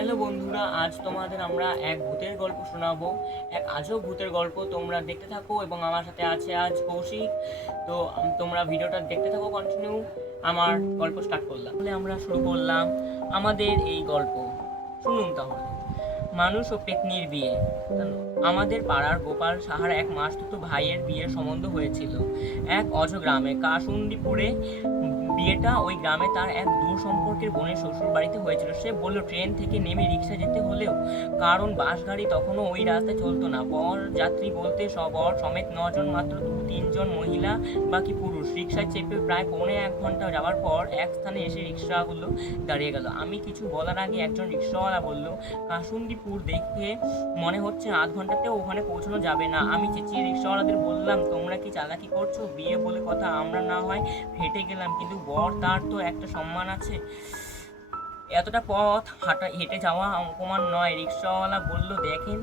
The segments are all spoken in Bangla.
হ্যালো বন্ধুরা, আজ তোমাদের আমরা এক ভূতের গল্প শোনাবো। এক আজব ভূতের গল্প। তোমরা দেখতে থাকো এবং আমার সাথে আছে আজ কৌশিক। তো তোমরা ভিডিওটা দেখতে থাকো কন্টিনিউ। আমার গল্প স্টার্ট করলাম, তাহলে আমরা শুরু করলাম আমাদের এই গল্প। শুনুন তাহলে। মানুষ ও পেতনির বিয়ে। আমাদের পাড়ার গোপাল সাহার এক মাসতুতো ভাইয়ের বিয়ের সম্বন্ধ হয়েছিল এক অজ গ্রামে কাসুন্দিপুরে। বিয়েটা ওই গ্রামে তার এক দূর সম্পর্কের বোনের শ্বশুর বাড়িতে হয়েছিল। সে বলল ট্রেন থেকে নেমে রিক্সা যেতে হলেও, কারণ বাস গাড়ি তখনও ওই রাস্তায় চলতো না। বর যাত্রী বলতে বর সমেত 9 জন, মাত্র 2-3 জন মহিলা, বাকি পুরুষ। রিক্সায় চেপে প্রায় 1.5 ঘন্টা যাওয়ার পর এক স্থানে এসে রিক্সাগুলো দাঁড়িয়ে গেল। আমি কিছু বলার আগে একজন রিক্সাওয়ালা বলল, কাসুন্দিপুর দেখে মনে হচ্ছে আধ ঘন্টাতেও ওখানে পৌঁছানো যাবে না। আমি চেঁচিয়ে রিক্সাওয়ালাদের বললাম, তোমরা কি চালাকি করছো? বিয়ে বলে কথা, আমরা না হয় হেঁটে গেলাম, কিন্তু বর তার তো একটা সম্মান আছে, এতটা পথ হেঁটে যাওয়া অপমান নয়? রিক্সাওয়ালা বলল, দেখেন,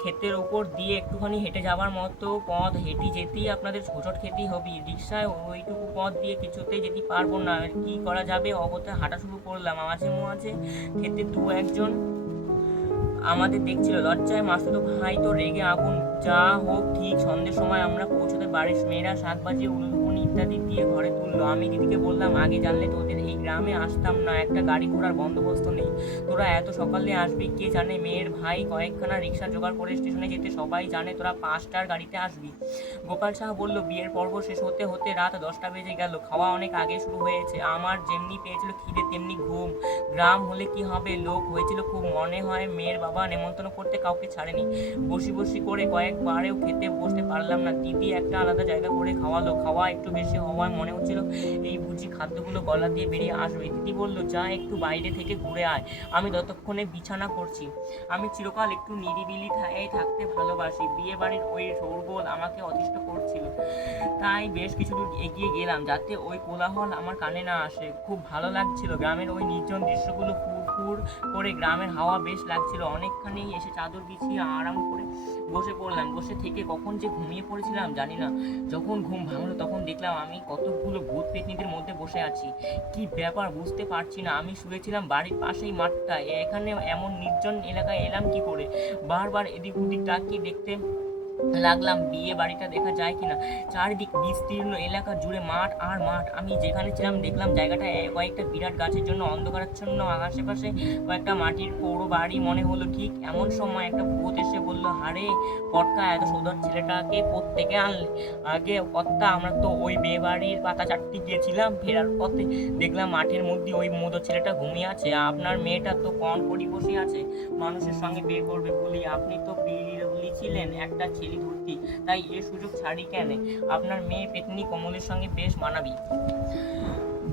ক্ষেতের উপর দিয়ে একটুখানি হেঁটে যাওয়ার মতো পথ, হেঁটে যেতেই আপনাদের হোঁচট খেতেই হবে। রিক্সায় ওইটুকু পথ দিয়ে কিছুতেই যেতে পারবো না, কি করা যাবে? অগত্যা হাঁটা শুরু করলাম। মাঝে মাঝে ক্ষেতে 2-1 জন আমাদের দেখছিল। লজ্জায় মাসুতো ভাই তো রেগে আগুন। যা হোক, ঠিক সন্ধ্যের সময় আমরা পৌঁছতে বাড়ির মেয়েরা শাকভাজি, উলুনি ইত্যাদি দিয়ে ঘরে তুললো। আমি দিদিকে বললাম, আগে জানলে তোদের এই গ্রামে আসতাম না, একটা গাড়ি ঘোড়ার বন্দোবস্ত নেই, তোরা এত সকালে আসবি কে জানে? মেয়ের ভাই কয়েকখানা রিক্সা জোগাড় করে স্টেশনে যেতে, সবাই জানে তোরা 5টার গাড়িতে আসবি। গোপাল সাহা বলল, বিয়ের পর্ব শেষ হতে হতে রাত 10টা বেজে গেল। খাওয়া অনেক আগে শুরু হয়েছে। আমার যেমনি পেয়েছিল খিদে তেমনি ঘুম। গ্রাম হলে কি হবে, লোক হয়েছিল খুব। মনে হয় মেয়ের বাবা নেমন্তন্ন করতে কাউকে ছাড়েনি। বসি বসি করে কয়েকবারেও খেতে বসতে পারলাম না। দিদি একটা আলাদা জায়গা করে খাওয়ালো। খাওয়া একটু বেশি হওয়ায় মনে হচ্ছিল এই বুঝি খাদ্যগুলো গলা দিয়ে বেরিয়ে আসবে। দিদি বলল, যা একটু বাইরে থেকে ঘুরে আয়, আমি ততক্ষণে বিছানা করছি। আমি চিরকাল একটু নিরিবিলি থাকতে ভালোবাসি। বিয়ে বাড়ির ওই শোরগোল আমাকে অতিষ্ঠ করছিল, তাই বেশ কিছু দূর এগিয়ে গেলাম যাতে ওই কোলাহল আমার কানে না আসে। খুব ভালো লাগছিল গ্রামের ওই নির্জন দৃশ্যগুলো। ফুরফুর করে গ্রামের হাওয়া বেশ লাগছিল। অনেকখানি এসে চাদর বিছিয়ে আরাম করে বসে পড়লাম। বসে থেকে কখন যে ঘুমিয়ে পড়েছিলাম জানি না। যখন ঘুম ভাঙলো তখন দেখলাম আমি কতগুলো ভূত পেতনিদের মধ্যে বসে আছি। কি ব্যাপার বুঝতে পারছি না। আমি শুয়েছিলাম বাড়ির পাশেই মাঠটা, এখানে এমন নির্জন এলাকায় এলাম কি করে? বারবার এদিক ওদিক তাকিয়ে দেখতে লাগলাম বিয়ে বাড়িটা দেখা যায় কিনা। চারিদিক বিস্তীর্ণ এলাকা জুড়ে মাঠ আর মাঠ। আমি যেখানে ছিলাম দেখলাম জায়গাটা কয়েকটা বিরাট গাছের জন্য অন্ধকারাচ্ছন্ন। আশেপাশে কয়েকটা মাটির পৌর বাড়ি মনে হলো। ঠিক এমন সময় একটা ভূত এসে বলল, হারে পটকা, এত সুন্দর ছেলেটাকে প্রত্যেকে আনলে? আগে কর্তা, আমরা তো ওই বিয়ে বাড়ির পাতা চাটতে গিয়েছিলাম, ফেরার পথে দেখলাম মাঠের মধ্যে ওই মোদো ছেলেটা ঘুমিয়ে আছে। আপনার মেয়েটা তো কন করি বসে আছে, মানুষের সঙ্গে বিয়ে করবে বলি। আপনি তো ছিলেন একটা ছেলে ধরতি, তাই এ সুযোগ ছাড়ি কেন? আপনার মেয়ে পেতনি কমলের সঙ্গে বেশ মানাবি।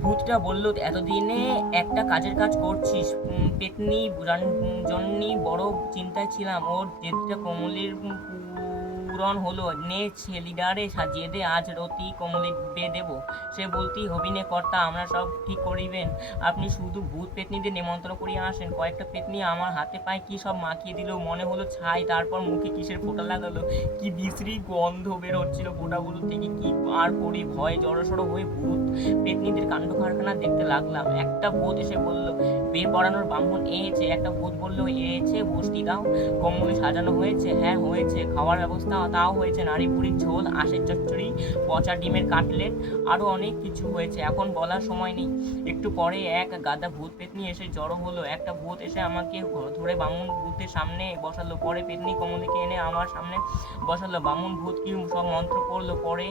ভূতটা বলল, এতদিনে একটা কাজের কাজ করছিস। পেতনি জন্যই বড় চিন্তায় ছিলাম। ওর জেদটা কমলের পূরণ হলো। নে ছেলিডারে সাজিয়ে দে, আজ রতি কমলে বিয়ে দেব। সে বলতেই হবিনে কর্তা, আমরা সব ঠিক করিবেন, আপনি শুধু ভূত পেতনিদের নিমন্ত্রণ করিয়া আসেন। কয়েকটা পেতনি আমার হাতে পায়ে কি সব মাখিয়ে দিল, মনে হলো ছাই। তারপর মুখে কিসের ফোঁটা লাগালো, কি বিশ্রী গন্ধ বের হচ্ছিল ফোঁটাগুলো থেকে। কি আর করি, ভয়ে জড়সড় হয়ে ভূত পেতনিদের কাণ্ড কারখানা দেখতে লাগলাম। একটা ভূত এসে বলল, বিয়ে পড়ানোর ব্রাহ্মণ এসেছে। একটা ভূত বলল, এসে বসতি দাও। কমলে সাজানো হয়েছে? হ্যাঁ হয়েছে। খাওয়ার ব্যবস্থা তাও হয়েছে, নাড়ি বুড়ির ঝোল, আঁশের চচ্চড়ি, পচা ডিমের কাটলেট, আরো অনেক কিছু হয়েছে, এখন বলার সময় নেই। একটু পরে এক গাদা ভূত পেতনি এসে জড়ো হলো। একটা ভূত এসে আমাকে ধরে বামুন ভূতের সামনে বসালো। পরে পেতনি কমলিকে এনে আমার সামনে বসালো। বামুন ভূত কি সব মন্ত্র পড়লো। পরে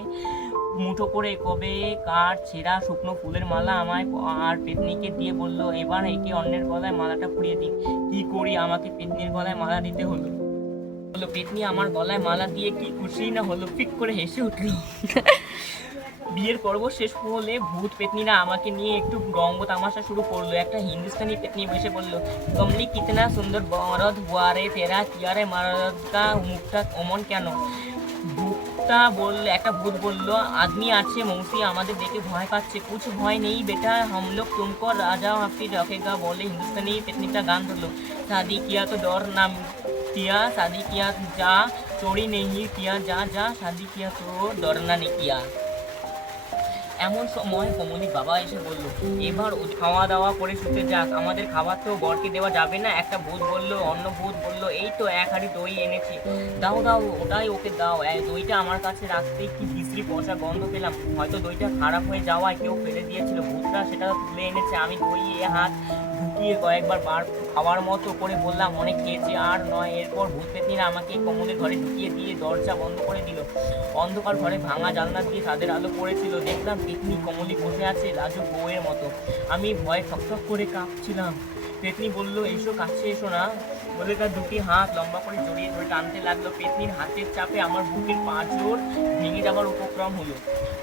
মুঠো করে কবে কার ছেঁড়া শুকনো ফুলের মালা আমায় আর পেতনিকে দিয়ে বলল, এবার একে অন্যের গলায় মালাটা পরিয়ে দিই। কি করি, আমাকে পেতনির গলায় মালা দিতে হলো। পেতনি আমার গলায় মালা দিয়ে কি খুশি না হলো, ফিক করে হেসে উঠল। বিয়ের পর্ব শেষ হলে ভূত পেতনিরা আমাকে নিয়ে একটু রঙ্গ তামাশা শুরু করলো। একটা হিন্দুস্তানি পেতনি বসে বলল, কমলি কিতনা সুন্দর মরদ হুয়া রে তেরা, কিয়া রে মরদ কা মুখটা অমন কেন? একটা ভূত বলল, আদমি আছে মৌসি, আমাদের দেখে ভয় পাচ্ছে। কুছ ভয় নেই বেটা, हम लोग तुमको राजा हाफिज रखेगा বলে হিন্দুস্তানি পেতনিটা গান ধরলো। शादी किया तो डर ना किया, शादी किया जा चोरी नहीं किया, जा जा शादी किया तो डरना नहीं किया। এমন সময় কমলির বাবা এসে বলল, এবার ও খাওয়া দাওয়া করে শুতে যাক, আমাদের খাবার তো বরকে দেওয়া যাবে না। একটা ভূত বলল, অন্য ভূত বলল, এই তো এক হাঁড়ি দই এনেছি, দাও দাও ওটাই ওকে দাও। দইটা আমার কাছে রাখতেই কি বিশ্রী পচা গন্ধ পেলাম, হয়তো দইটা খারাপ হয়ে যাওয়ায় কেউ ফেলে দিয়েছিল। ভূতটা সেটা তুলে এনেছে। আমি দই হাত ঢুকিয়ে কয়েকবার বার খাওয়ার মতো করে বললাম, অনেক খেয়েছি আর নয়। এরপর ভূত পেতনিরা আমাকে কমলের ঘরে ঢুকিয়ে দিয়ে দরজা বন্ধ করে দিল। অন্ধকার ঘরে ভাঙা জানলা দিয়ে তাদের আলো পড়েছিল। দেখলাম পেতনি কমলি বসে আছে লাজুক বউয়ের মতো। আমি ভয়ে ঠকঠক করে কাঁপছিলাম। পেতনি বলল, এসো কাছে এসো না, বলে তার দুটি হাত লম্বা করে জড়িয়ে ধরে টানতে লাগলো। পেতনির হাতের চাপে আমার বুকের পাঁজর ভেঙে যাবার উপক্রম হলো।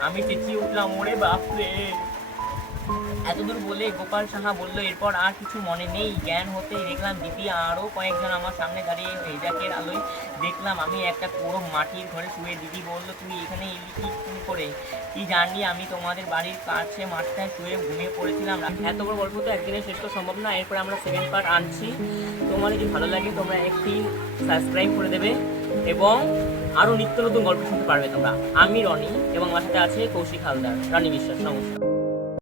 আমি চেঁচিয়ে উঠলাম, ওরে বাপরে। এতদূর বলে গোপাল সাহা বলল, এরপর আর কিছু মনে নেই। জ্ঞান হতে দেখলাম দিদি আরও কয়েকজন আমার সামনে দাঁড়িয়ে। হেজাকের আলোয় দেখলাম আমি একটা পুরো মাটির ঘরে শুয়ে। দিদি বলল, তুই এখানে এলি কি করে? কি জানি, আমি তোমাদের বাড়ির কাছে মাঠটায় শুয়ে ঘুমিয়ে পড়েছিলাম। এত বড় গল্প তো একদিনে শেষ করা সম্ভব না। এরপরে আমরা সেকেন্ড পার্ট আনছি। তোমার যদি ভালো লাগে তোমরা একটি সাবস্ক্রাইব করে দেবে এবং আরও নিত্য নতুন গল্প শুনতে পারবে তোমরা। আমি রনি এবং আমার সাথে আছে কৌশিক হালদার, রনি বিশ্বাস। নমস্কার।